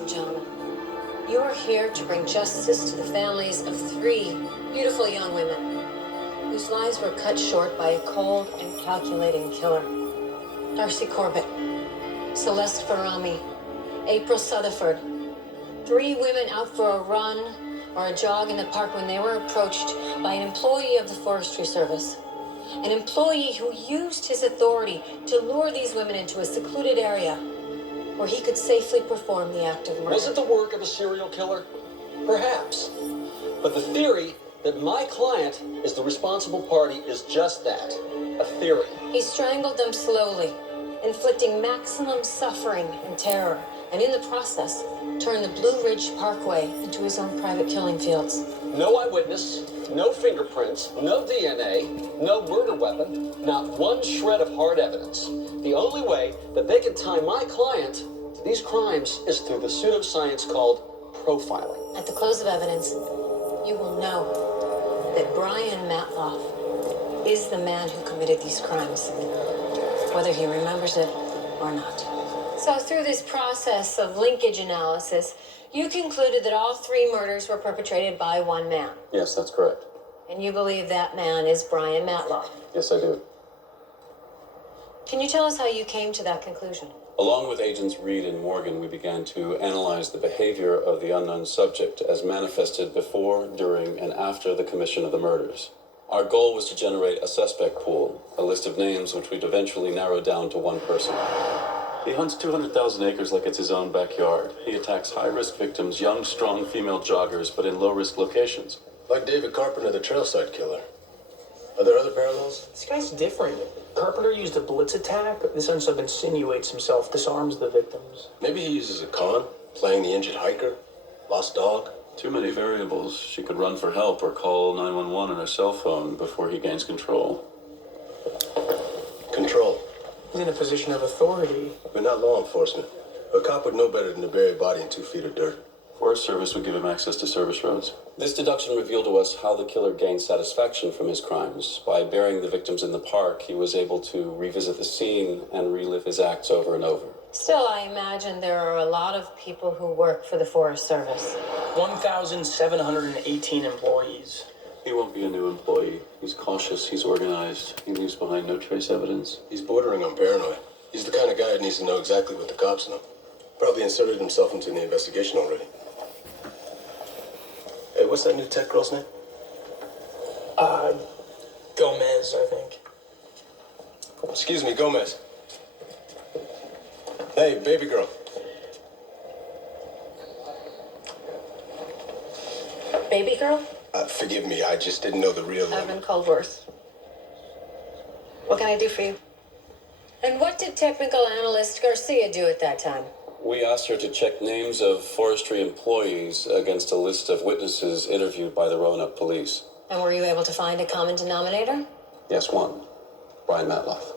Gentlemen, you are here to bring justice to the families of 3 beautiful young women whose lives were cut short by a cold and calculating killer. Darcy Corbett, Celeste Farami, April Sutherford. 3 women out for a run or a jog in the park when they were approached by an employee of the Forestry Service. An employee who used his authority to lure these women into a secluded area where he could safely perform the act of murder. Was it the work of a serial killer? Perhaps. But the theory that my client is the responsible party is just that, a theory. He strangled them slowly, inflicting maximum suffering and terror, and in the process, turned the Blue Ridge Parkway into his own private killing fields. No eyewitness, no fingerprints, no DNA, no murder weapon, not one shred of hard evidence. The only way that they can tie my client to these crimes is through the pseudoscience called profiling. At the close of evidence, you will know that Brian Matloff is the man who committed these crimes, whether he remembers it or not. So through this process of linkage analysis, you concluded that all 3 murders were perpetrated by one man. Yes, that's correct. And you believe that man is Brian Matloff. Yes, I do. Can you tell us how you came to that conclusion? Along with agents Reed and Morgan, we began to analyze the behavior of the unknown subject as manifested before, during, and after the commission of the murders. Our goal was to generate a suspect pool, a list of names which we'd eventually narrow down to one person. He hunts 200,000 acres like it's his own backyard. He attacks high-risk victims, young, strong female joggers, but in low-risk locations. Like David Carpenter, the trailside killer. Are there other parallels? This guy's different. Carpenter used a blitz attack. This one sort of insinuates himself, disarms the victims. Maybe he uses a con, playing the injured hiker, lost dog. Too many variables. She could run for help or call 911 on her cell phone before he gains control. Control. He's in a position of authority. We're not law enforcement. A cop would know better than to bury a body in 2 feet of dirt. Forest Service would give him access to service roads. This deduction revealed to us how the killer gained satisfaction from his crimes. By burying the victims in the park, he was able to revisit the scene and relive his acts over and over. Still, I imagine there are a lot of people who work for the Forest Service. 1,718 employees. He won't be a new employee. He's cautious, he's organized, he leaves behind no trace evidence. He's bordering on paranoid. He's the kind of guy that needs to know exactly what the cops know. Probably inserted himself into the investigation already. Hey, what's that new tech girl's name? Gomez, I think. Excuse me, Gomez. Hey, baby girl. Baby girl? Forgive me, I just didn't know the real name. Evan Cullworth. What can I do for you? And what did technical analyst Garcia do at that time? We asked her to check names of forestry employees against a list of witnesses interviewed by the Roanoke police. And were you able to find a common denominator? Yes, one. Brian Matloff.